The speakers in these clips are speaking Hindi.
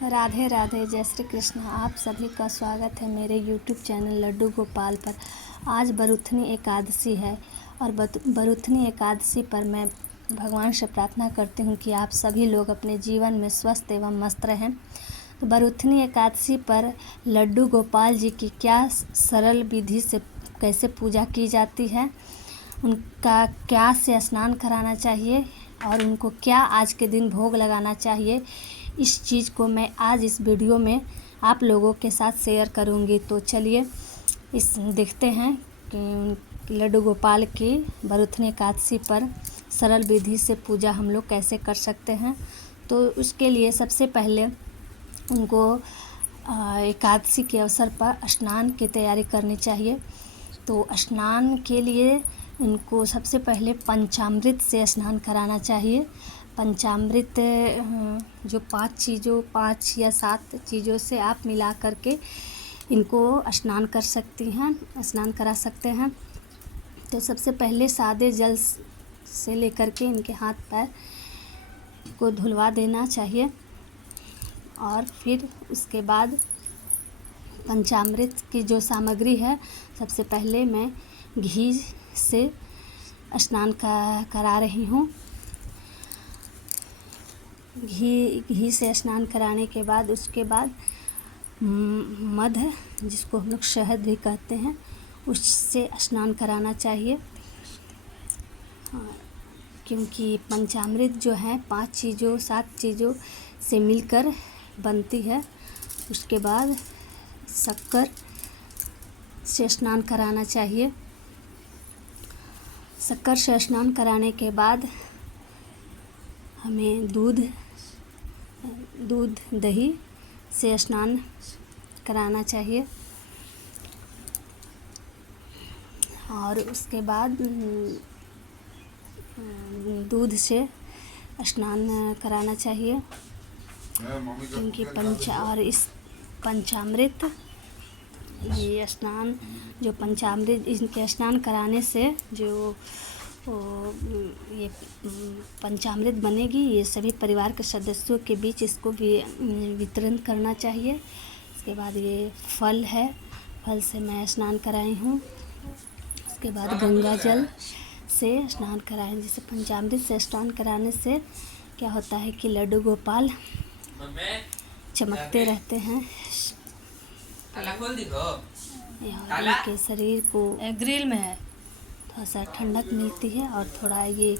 राधे राधे, जय श्री कृष्ण। आप सभी का स्वागत है मेरे YouTube चैनल लड्डू गोपाल पर। आज बरुथनी एकादशी है और बरुथनी एकादशी पर मैं भगवान से प्रार्थना करती हूँ कि आप सभी लोग अपने जीवन में स्वस्थ एवं मस्त रहें। तो बरुथनी एकादशी पर लड्डू गोपाल जी की क्या सरल विधि से कैसे पूजा की जाती है, उनका क्या से स्नान कराना चाहिए और उनको क्या आज के दिन भोग लगाना चाहिए, इस चीज़ को मैं आज इस वीडियो में आप लोगों के साथ शेयर करूंगी। तो चलिए इस देखते हैं कि लड्डू गोपाल की बरुथनी एकादशी पर सरल विधि से पूजा हम लोग कैसे कर सकते हैं। तो उसके लिए सबसे पहले उनको एकादशी के अवसर पर स्नान की तैयारी करनी चाहिए। तो स्नान के लिए इनको सबसे पहले पंचामृत से स्नान कराना चाहिए। पंचामृत जो 5 या 7 चीज़ों से आप मिला करके इनको स्नान करा सकते हैं। तो सबसे पहले सादे जल से लेकर के इनके हाथ पैर को धुलवा देना चाहिए और फिर उसके बाद पंचामृत की जो सामग्री है, सबसे पहले मैं घी से स्नान करा रही हूँ। घी से स्नान कराने के बाद उसके बाद मध, जिसको हम लोग शहद भी कहते हैं, उससे स्नान कराना चाहिए। क्योंकि पंचामृत जो है 7 चीज़ों से मिलकर बनती है। उसके बाद शक्कर से स्नान कराना चाहिए। शक्कर से स्नान कराने के बाद हमें दूध दही से स्नान कराना चाहिए और उसके बाद दूध से स्नान कराना चाहिए। क्योंकि इस पंचामृत ये स्नान जो पंचामृत इनके स्नान कराने से जो ये पंचामृत बनेगी, ये सभी परिवार के सदस्यों के बीच इसको भी वितरण करना चाहिए। इसके बाद ये फल है, फल से मैं स्नान कराई हूँ। उसके बाद गंगा जल से स्नान कराएं। जैसे पंचामृत से स्नान कराने से क्या होता है कि लड्डू गोपाल चमकते रहते हैं। इनके शरीर को ग्रिल में है, थोड़ा सा ठंडक मिलती है और थोड़ा ये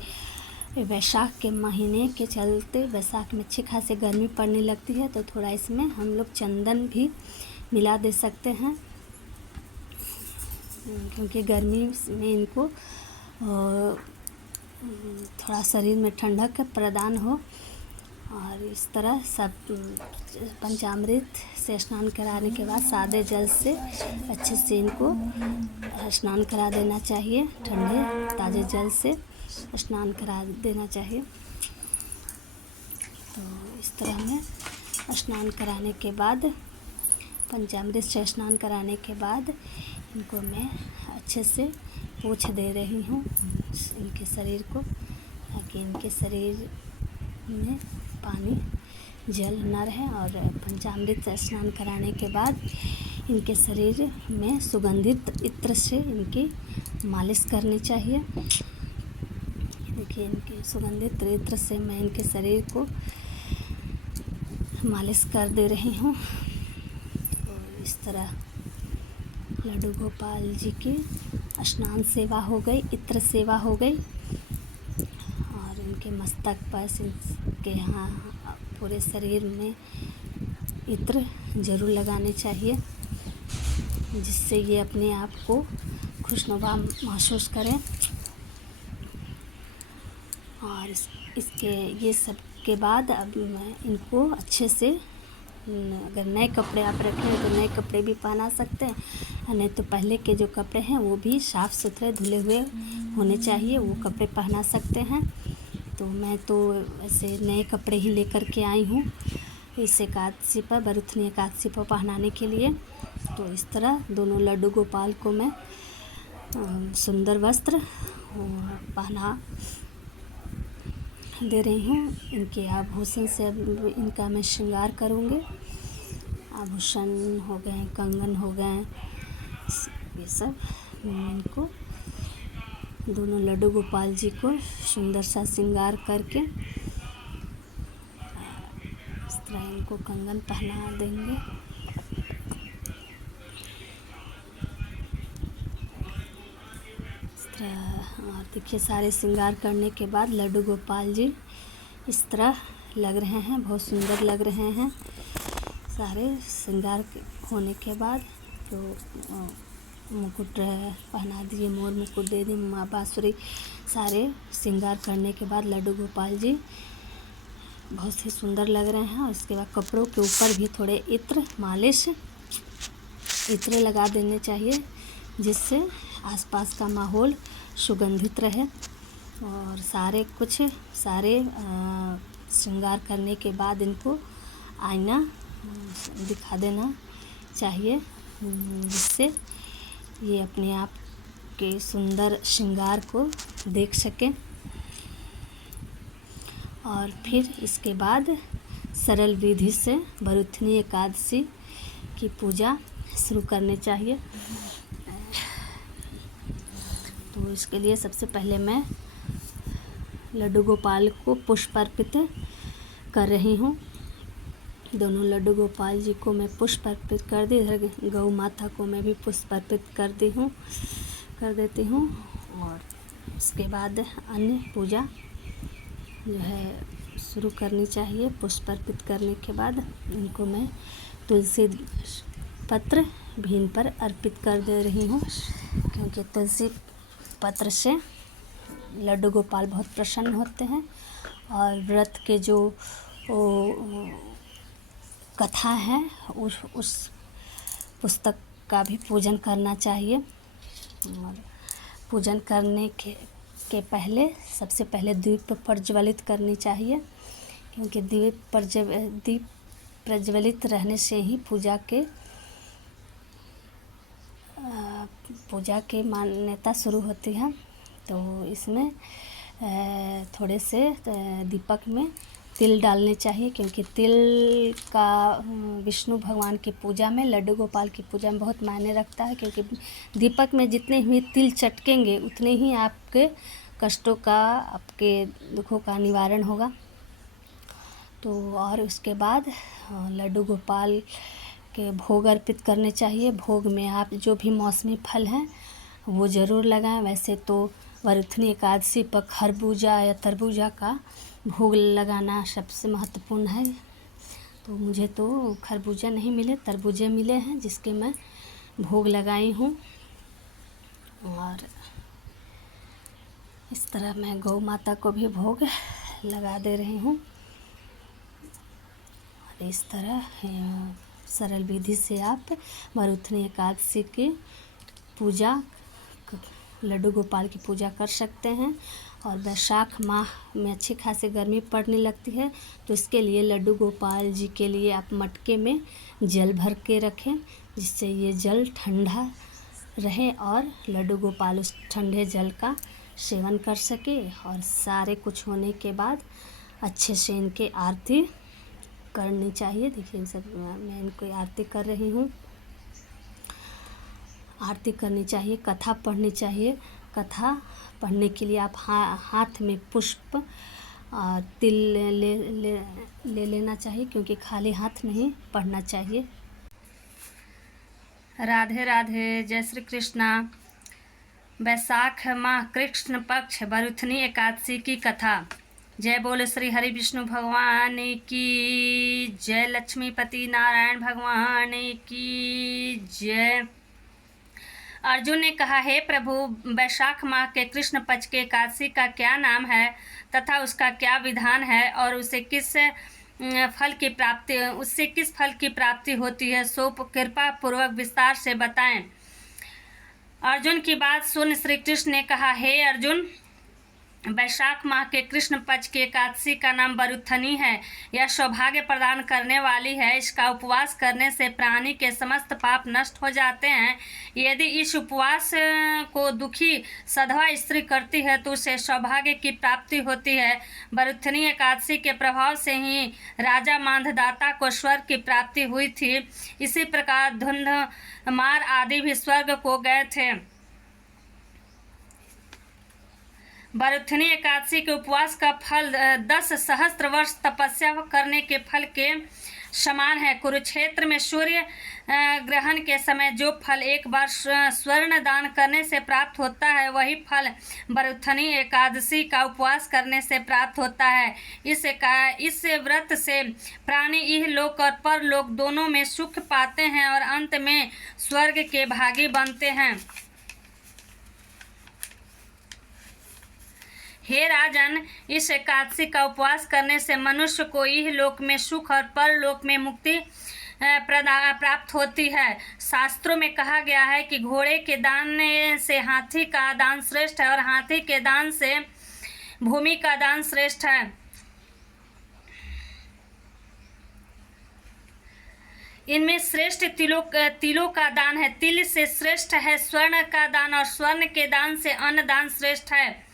वैशाख के महीने के चलते वैशाख में अच्छी खासी गर्मी पड़ने लगती है, तो थोड़ा इसमें हम लोग चंदन भी मिला दे सकते हैं। क्योंकि गर्मी में इनको थोड़ा शरीर में ठंडक प्रदान हो। और इस तरह सब पंचामृत से स्नान कराने के बाद सादे जल से अच्छे से इनको स्नान करा देना चाहिए। ठंडे ताज़े जल से स्नान करा देना चाहिए। तो इस तरह में स्नान कराने के बाद, पंचामृत से स्नान कराने के बाद इनको मैं अच्छे से पोंछ दे रही हूँ इनके शरीर को, ताकि इनके शरीर में पानी जल न रहे। और पंचामृत से स्नान कराने के बाद इनके शरीर में सुगंधित इत्र से इनकी मालिश करनी चाहिए। देखिए, इनके सुगंधित इत्र से मैं इनके शरीर को मालिश कर दे रही हूँ। तो इस तरह लड्डू गोपाल जी की स्नान सेवा हो गई, इत्र सेवा हो गई। और इनके मस्तक पर, इनके यहाँ पूरे शरीर में इत्र ज़रूर लगाने चाहिए, जिससे ये अपने आप को खुशनुमा महसूस करें। और इसके ये सब के बाद अब मैं इनको अच्छे से, अगर नए कपड़े आप रखें तो नए कपड़े भी पहना सकते हैं, नहीं तो पहले के जो कपड़े हैं वो भी साफ़ सुथरे धुले हुए होने चाहिए, वो कपड़े पहना सकते हैं। तो मैं तो ऐसे नए कपड़े ही लेकर के आई हूँ इस एकादशी पर, बरुथनी एकादशी पर पहनाने के लिए। तो इस तरह दोनों लड्डू गोपाल को मैं सुंदर वस्त्र पहना दे रही हूँ। इनके आभूषण से अब इनका मैं श्रृंगार करूँगी। आभूषण हो गए, कंगन हो गए, ये सब इनको दोनों लड्डू गोपाल जी को सुंदर सा श्रृंगार करके इस तरह इनको कंगन पहना देंगे। इस तरह और देखिए सारे श्रृंगार करने के बाद लड्डू गोपाल जी इस तरह लग रहे हैं, बहुत सुंदर लग रहे हैं। सारे श्रृंगार होने के बाद तो मुकुट पहना दिए, मोर मुकुट दे दिए, माँ बाँसुरी, सारे श्रृंगार करने के बाद लड्डू गोपाल जी बहुत ही सुंदर लग रहे हैं। और इसके बाद कपड़ों के ऊपर भी थोड़े इत्र मालिश इत्र लगा देने चाहिए, जिससे आसपास का माहौल सुगंधित रहे। और सारे श्रृंगार करने के बाद इनको आईना दिखा देना चाहिए, जिससे ये अपने आप के सुंदर श्रृंगार को देख सकें। और फिर इसके बाद सरल विधि से बरुथनी एकादशी की पूजा शुरू करनी चाहिए। तो इसके लिए सबसे पहले मैं लड्डू गोपाल को पुष्प अर्पित कर रही हूँ। दोनों लड्डू गोपाल जी को मैं पुष्प अर्पित कर दी। इधर गौ माता को मैं भी पुष्प अर्पित कर देती हूँ। और उसके बाद अन्य पूजा जो है शुरू करनी चाहिए। पुष्प अर्पित करने के बाद इनको मैं तुलसी पत्र भी इन पर अर्पित कर दे रही हूँ, क्योंकि तुलसी पत्र से लड्डू गोपाल बहुत प्रसन्न होते हैं। और व्रत के जो कथा है उस पुस्तक का भी पूजन करना चाहिए। और पूजन करने के पहले सबसे पहले दीप प्रज्वलित करनी चाहिए, क्योंकि दीप प्रज्वलित रहने से ही पूजा की मान्यता शुरू होती है। तो इसमें थोड़े से दीपक में तिल डालने चाहिए, क्योंकि तिल का विष्णु भगवान की पूजा में, लड्डू गोपाल की पूजा में बहुत मायने रखता है। क्योंकि दीपक में जितने भी तिल चटकेंगे उतने ही आपके कष्टों का, आपके दुखों का निवारण होगा। तो और उसके बाद लड्डू गोपाल के भोग अर्पित करने चाहिए। भोग में आप जो भी मौसमी फल हैं वो ज़रूर लगाएं। वैसे तो बरुथनी एकादशी पर खरबूजा या तरबूजा का भोग लगाना सबसे महत्वपूर्ण है। तो मुझे तो खरबूजा नहीं मिले, तरबूजे मिले हैं, जिसके मैं भोग लगाई हूँ। और इस तरह मैं गौ माता को भी भोग लगा दे रही हूँ। और इस तरह सरल विधि से आप बरुथनी एकादशी की पूजा, लड्डू गोपाल की पूजा कर सकते हैं। और वैशाख माह में अच्छी खासी गर्मी पड़ने लगती है, तो इसके लिए लड्डू गोपाल जी के लिए आप मटके में जल भर के रखें, जिससे ये जल ठंडा रहे और लड्डू गोपाल उस ठंडे जल का सेवन कर सके। और सारे कुछ होने के बाद अच्छे से इनके आरती करनी चाहिए। देखिए सब मैं इनको आरती कर रही हूँ। आरती करनी चाहिए, कथा पढ़नी चाहिए। कथा पढ़ने के लिए आप हाथ में पुष्प और तिल ले लेना चाहिए, क्योंकि खाली हाथ नहीं पढ़ना चाहिए। राधे राधे, जय श्री कृष्णा। वैशाख माह कृष्ण पक्ष बरुथनी एकादशी की कथा। जय बोल श्री हरि विष्णु भगवान की जय, लक्ष्मीपति नारायण भगवान की जय। अर्जुन ने कहा, हे प्रभु, वैशाख माह के कृष्ण पक्ष के एकादशी का क्या नाम है तथा उसका क्या विधान है, और उससे किस फल की प्राप्ति होती है, सो कृपा पूर्वक विस्तार से बताएं। अर्जुन की बात सुन श्री कृष्ण ने कहा, हे अर्जुन, वैशाख माह के कृष्ण पक्ष की एकादशी का नाम बरुथनी है। यह सौभाग्य प्रदान करने वाली है। इसका उपवास करने से प्राणी के समस्त पाप नष्ट हो जाते हैं। यदि इस उपवास को दुखी सधवा स्त्री करती है तो उसे सौभाग्य की प्राप्ति होती है। बरुथनी एकादशी के प्रभाव से ही राजा मांधाता को स्वर्ग की प्राप्ति हुई थी। इसी प्रकार धुंधमार आदि भी स्वर्ग को गए थे। बरुथनी एकादशी के उपवास का फल 10 सहस्त्र वर्ष तपस्या करने के फल के समान है। कुरुक्षेत्र में सूर्य ग्रहण के समय जो फल एक बार स्वर्ण दान करने से प्राप्त होता है, वही फल बरुथनी एकादशी का उपवास करने से प्राप्त होता है। इस व्रत से प्राणी इहलोक और परलोक दोनों में सुख पाते हैं और अंत में स्वर्ग के भागी बनते हैं। हे राजन, इस एकादशी का उपवास करने से मनुष्य को इहलोक में सुख और परलोक में मुक्ति प्राप्त होती है। शास्त्रों में कहा गया है कि घोड़े के दान से हाथी का दान श्रेष्ठ है और हाथी के दान से भूमि का दान श्रेष्ठ है। इनमें श्रेष्ठ तिलों का दान है। तिल से श्रेष्ठ है स्वर्ण का दान और स्वर्ण के दान से अन्न दान श्रेष्ठ है।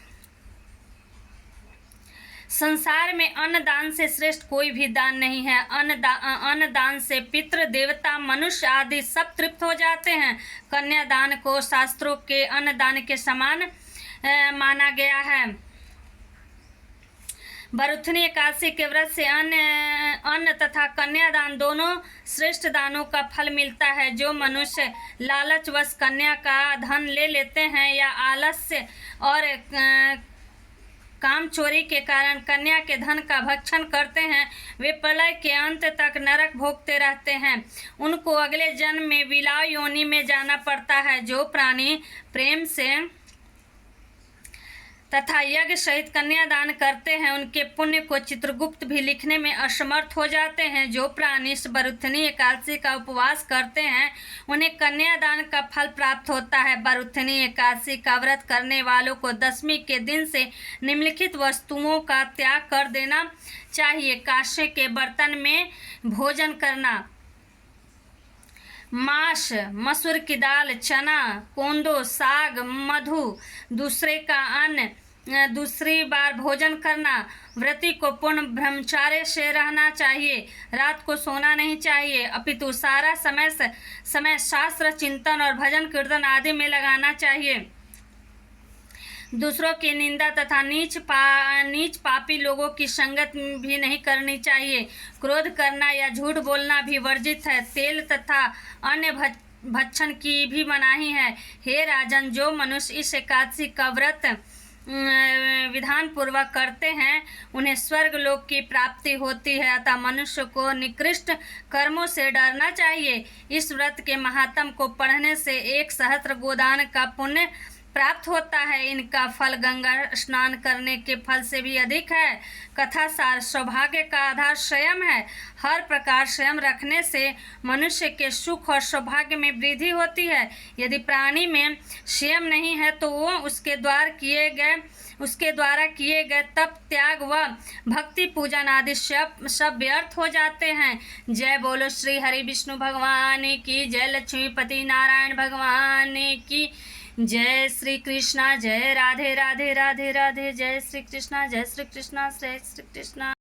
संसार में अन्न दान से श्रेष्ठ कोई भी दान नहीं है। अन्न दान से पितृ देवता मनुष्य आदि सब तृप्त हो जाते हैं। कन्यादान को शास्त्रों के अन्न दान के समान माना गया है। बरुथनी एकादशी के व्रत से अन्न तथा कन्यादान दोनों श्रेष्ठ दानों का फल मिलता है। जो मनुष्य लालचवश कन्या का धन ले लेते हैं या आलस्य और काम चोरी के कारण कन्या के धन का भक्षण करते हैं, वे प्रलय के अंत तक नरक भोगते रहते हैं। उनको अगले जन्म में विलाव योनि में जाना पड़ता है। जो प्राणी प्रेम से तथा यज्ञ सहित कन्यादान करते हैं, उनके पुण्य को चित्रगुप्त भी लिखने में असमर्थ हो जाते हैं। जो प्राणी इस बरुथनी एकादशी का उपवास करते हैं, उन्हें कन्यादान का फल प्राप्त होता है। बरुथनी एकादशी का व्रत करने वालों को दशमी के दिन से निम्नलिखित वस्तुओं का त्याग कर देना चाहिए। कांसे के बर्तन में भोजन करना, मांस, मसूर की दाल, चना, कोंदो, साग, मधु, दूसरे का अन्न दूसरी बार भोजन करना। व्रती को पूर्ण ब्रह्मचार्य से रहना चाहिए। रात को सोना नहीं चाहिए, अपितु सारा समय शास्त्र चिंतन और भजन कीर्तन आदि में लगाना चाहिए। दूसरों की निंदा तथा नीच पापी लोगों की संगत भी नहीं करनी चाहिए। क्रोध करना या झूठ बोलना भी वर्जित है। तेल तथा अन्य भक्षण की भी मनाही है। हे राजन, जो मनुष्य इस एकादशी का व्रत विधान पूर्वक करते हैं, उन्हें स्वर्ग लोक की प्राप्ति होती है। अतः मनुष्य को निकृष्ट कर्मों से डरना चाहिए। इस व्रत के महात्म को पढ़ने से 1 सहस्त्र गोदान का पुण्य प्राप्त होता है। इनका फल गंगा स्नान करने के फल से भी अधिक है। कथा सार, सौभाग्य का आधार संयम है। हर प्रकार संयम रखने से मनुष्य के सुख और सौभाग्य में वृद्धि होती है। यदि प्राणी में संयम नहीं है तो वो उसके द्वारा किए गए तप, त्याग व भक्ति पूजन आदि सब व्यर्थ हो जाते हैं। जय बोलो श्री हरि विष्णु भगवान की जय, लक्ष्मीपति नारायण भगवान की जय। श्री कृष्णा, जय राधे राधे राधे राधे, जय श्री कृष्णा, जय श्री कृष्णा, जय श्री कृष्णा।